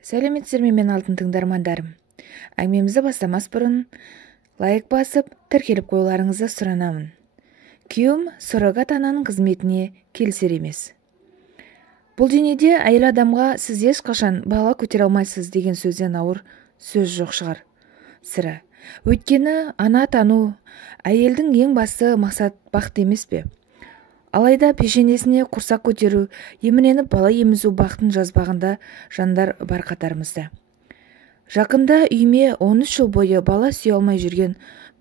Сәлеметсіздер ме, мен алтын тыңдармандарым. Әңгімемізді бастамас бұрын лайк басып, тіркеліп қоюларыңызды сұранамын. Күйеуім суррогат ананың қызметіне келісер емес. Бұл дүниеде әйел адамға сіз ешқашан бала көтере алмайсыз деген сөзден ауыр сөз жоқ шығар. Сірә. Өйткені ана тану әйелдің ең басты мақсат бақыт емес пе? Алайда пешенесіне құрсақ көтеру, еміреніп бала емізу бақытын жазбағанда жандар бар қатарымызда. Жақында үйіме 13 жыл бойы бала сүйе алмай жүрген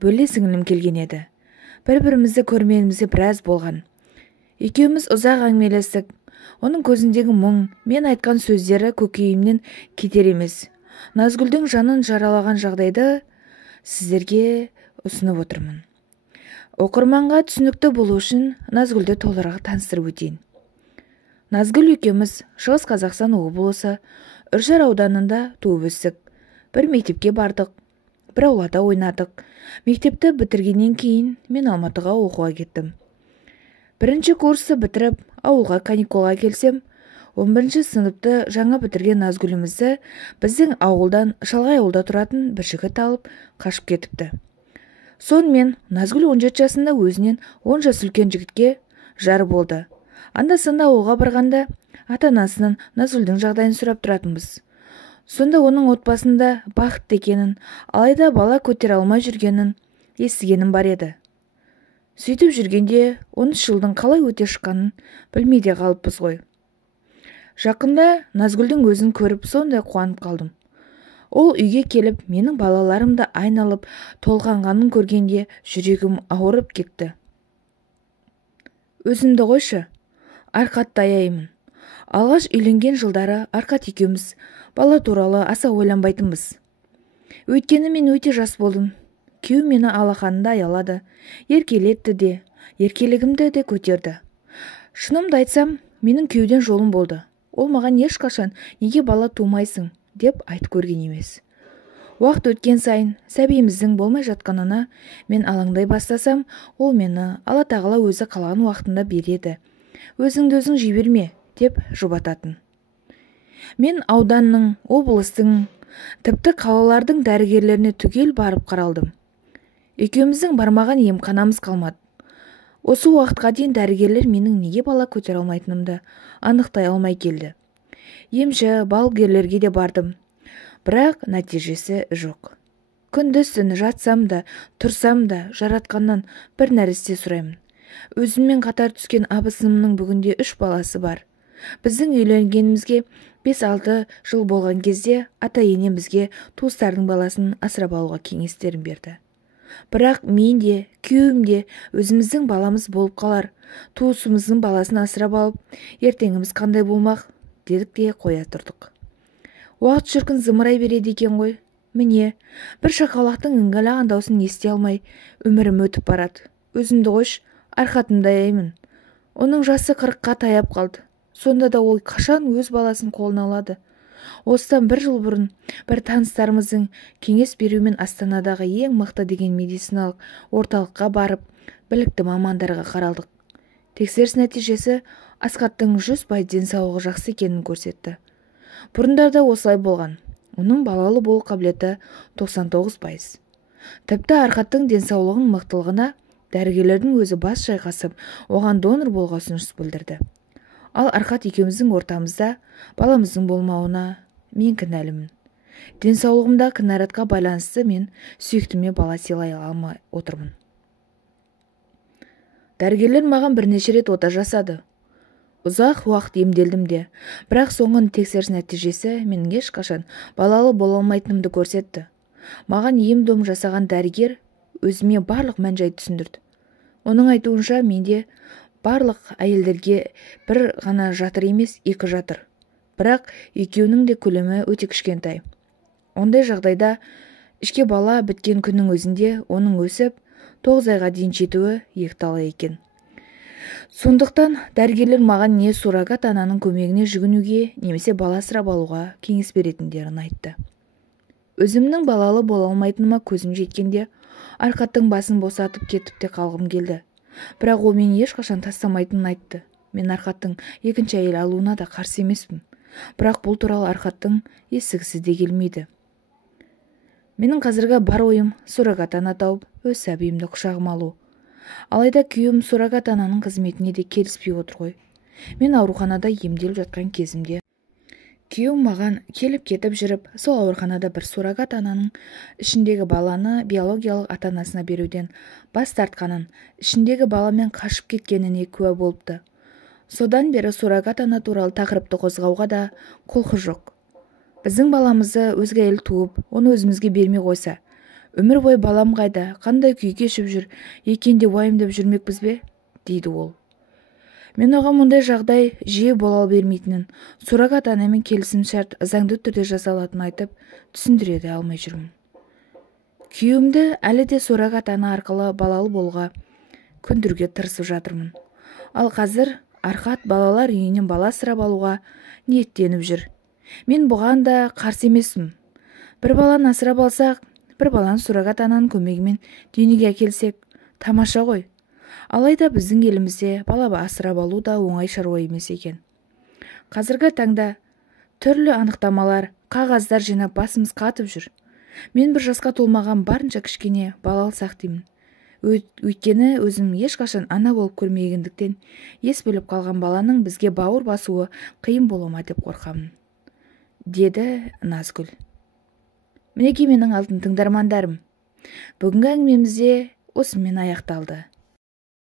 бөле сіңілім келген еді. Бір-бірімізді көрмегенімізге біраз болған. Екеуміз ұзақ әңгімелестік. Оның көзіндегі мұң, мен айтқан сөздері көкейімнен кетер емес. Назгүлдің жанын жаралаған жағдайды сіздерге ұсынып отырмын. Оқырманға түсінікті болу үшін Назгүлді толығырақ таныстырып өтейін. Назгүл екеуміз Шығыс Қазақстан облысы Үржар ауданында туып өстік. Бір мектепке бардық, бір аулада ойнадық. Мектепті бітіргеннен кейін мен Алматыға оқуға кеттім. Бірінші курсты бітіріп, ауылға каникулға келсем, 11-ші сыныпты жаңа бітірген Назгүлімізді біздің ауылдан шалғай ауылда тұратын бір жігіт алып қашып кетіпті. Сонымен Назгүл 17 жасында өзінен 10 жас үлкен жігітке жар болды. Анда-санда ауылға барғанда ата-анасынан Назгүлдің жағдайын сұрап тұратынбыз. Сонда оның отбасында бақытты екенін, алайда бала көтере алмай жүргенін естігенім бар еді. Сөйтіп жүргенде 13 жылдың қалай өте шыққанын білмей де қалыппыз ғой. Жақында Назгүлдің өзін көріп сондай қуанып қалдым. Ол үйге келіп, менің балаларымды айналып толғанғанын көргенде жүрегім ауырып кетті. Өзімді қойшы, Арқатты аяймын. Алғаш үйленген жылдары Арқат екеуміз бала туралы аса ойланбайтынбыз. Өйткені мен өте жас болдым. Күйеу мені алақанында аялады, еркелетті де, еркелігімді де көтерді. Шынымды айтсам, менің күйеуден жолым болды. Ол маған ешқашан неге бала тумайсың деп айтып көрген емес. Уақыт өткен сайын сәбиіміздің болмай жатқанына мен алаңдай бастасам, ол мені Алла тағала өзі қалаған уақытында береді. Өзіңді өзің жіберме деп жұбататын. Мен ауданның, облыстың, тіпті қалалардың дәрігерлеріне түгел барып қаралдым. Екеуміздің бармаған емханамыз қалмады. Осы уақытқа дейін дәрігерлер менің неге бала көтере алмайтынымды анықтай алмай келді. Емші, балгерлерге де бардым, бірақ нәтижесі жоқ. Күндіз-түні жатсам да, тұрсам да жаратқаннан бір нәресте сұраймын. Өзіммен қатар түскен абысынымның бүгінде 3 баласы бар. Біздің үйленгенімізге 5-6 жыл болған кезде ата-енем бізге туыстардың баласын асырап алуға кеңестерін берді. Бірақ мен де, күйеуім де өзіміздің баламыз болып қалар, туысымыздың баласын асырап алып, ертеңіміз қандай болмақ дедік те қоя тұрдық. Уақыт шіркін зымырай береді екен ғой. Міне, бір шақалақтың іңгәлаған даусын ести алмай, өмірім өтіп барады. Өзімді қойш, Арқатымды аяймын. Оның жасы 40-қа таяп қалды. Сонда да ол қашан өз баласын қолына алады? Осыдан 1 жыл бұрын бір таныстарымыздың кеңес беруімен Астанадағы ең мықты деген медициналық орталыққа барып, білікті мамандарға қаралдық. Тексеріс нәтижесі Асқаттың 100% денсаулығы жақсы екенін көрсетті. Бұрындарда осылай болған. Оның балалы болу қабілеті 99%. Тіпті Арқаттың денсаулығының мықтылығына дәрігерлердің өзі бас шайқасып, оған донор болуға ұсыныс білдірді. Ал Арқат екеуміздің ортамызда баламыздың болмауына мен кінәлімін. Денсаулығымда кінәратқа байланысты мен сүйіктіме бала сыйлай алмай отырмын. Дәрігерлер маған бірнеше рет ота жасады. Ұзақ уақыт емделдім де, бірақ соңғы тексеріс нәтижесі менің ешқашан балалы бола алмайтынымды көрсетті. Маған ем-дом жасаған дәрігер өзіме барлық мән-жайды түсіндірді. Оның айтуынша менде барлық әйелдерге бір ғана жатыр емес, 2 жатыр. Бірақ екеуінің де көлемі өте кішкентай. Ондай жағдайда ішке бала біткен күннің өзінде оның өсіп 9 айға дейін жетуі екіталай екен. Сондықтан дәрігерлер маған не суррогат ананың көмегіне жүгінуге, немесе бала асырап алуға кеңес беретіндерін айтты. Өзімнің балалы бола алмайтыныма көзім жеткенде, Арқаттың басын босатып кетіп те қалғым келді. Бірақ ол мені ешқашан тастамайтынын айтты. Мен Арқаттың екінші әйел алуына да қарсы емеспін. бірақ бұл туралы Арқаттың естігісі де келмейді. Менің қазіргі бар ойым суррогат ана тауып, өз сәбиімді құшағыма алу. Алайда күйеуім суррогат ананың қызметіне де келіспей отыр ғой. Мен ауруханада емделіп жатқан кезімде күйеуім маған келіп кетіп жүріп, сол ауруханада бір суррогат ананың ішіндегі баланы биологиялық ата-анасына беруден бас тартқанын, ішіндегі баламен қашып кеткеніне куә болыпты. Содан бері суррогат ана туралы тақырыпты қозғауға да құлқы жоқ. Біздің баламызды өзге әйел туып, оны өзімізге бермей қойса, өмір бойы балам қайда, қандай күй кешіп жүр екен деп уайымдап жүрмекпіз бе, дейді ол. Мен оған мұндай жағдай жиі бола бермейтінін, суррогат анамен келісімшарт заңды түрде жасалатынын айтып, түсіндіре алмай жүрмін. Күйеуімді әлі де суррогат ана арқылы балалы болуға көндіруге тырысып жатырмын. Ал қазір Арқат балалар үйінен бала асырап алуға ниеттеніп жүр. Мен бұған да қарсы емеспін. Бір баланы асырап алсақ, бір баланы суррогат ананың көмегімен дүниеге әкелсек, тамаша ғой. Алайда біздің елімізде бала асырап алу да оңай шаруа емес екен. Қазіргі таңда түрлі анықтамалар, қағаздар жинап басымыз қатып жүр. Мен бір жасқа толмаған барынша кішкене бала алсақ деймін. Өйткені өзім ешқашан ана болып көрмегендіктен ес біліп қалған баланың бізге бауыр басуы қиын бола ма деп қорқамын, деді Назгүл. Мінекей менің алтын тыңдармандарым, бүгінгі әңгімемізде осымен аяқталды.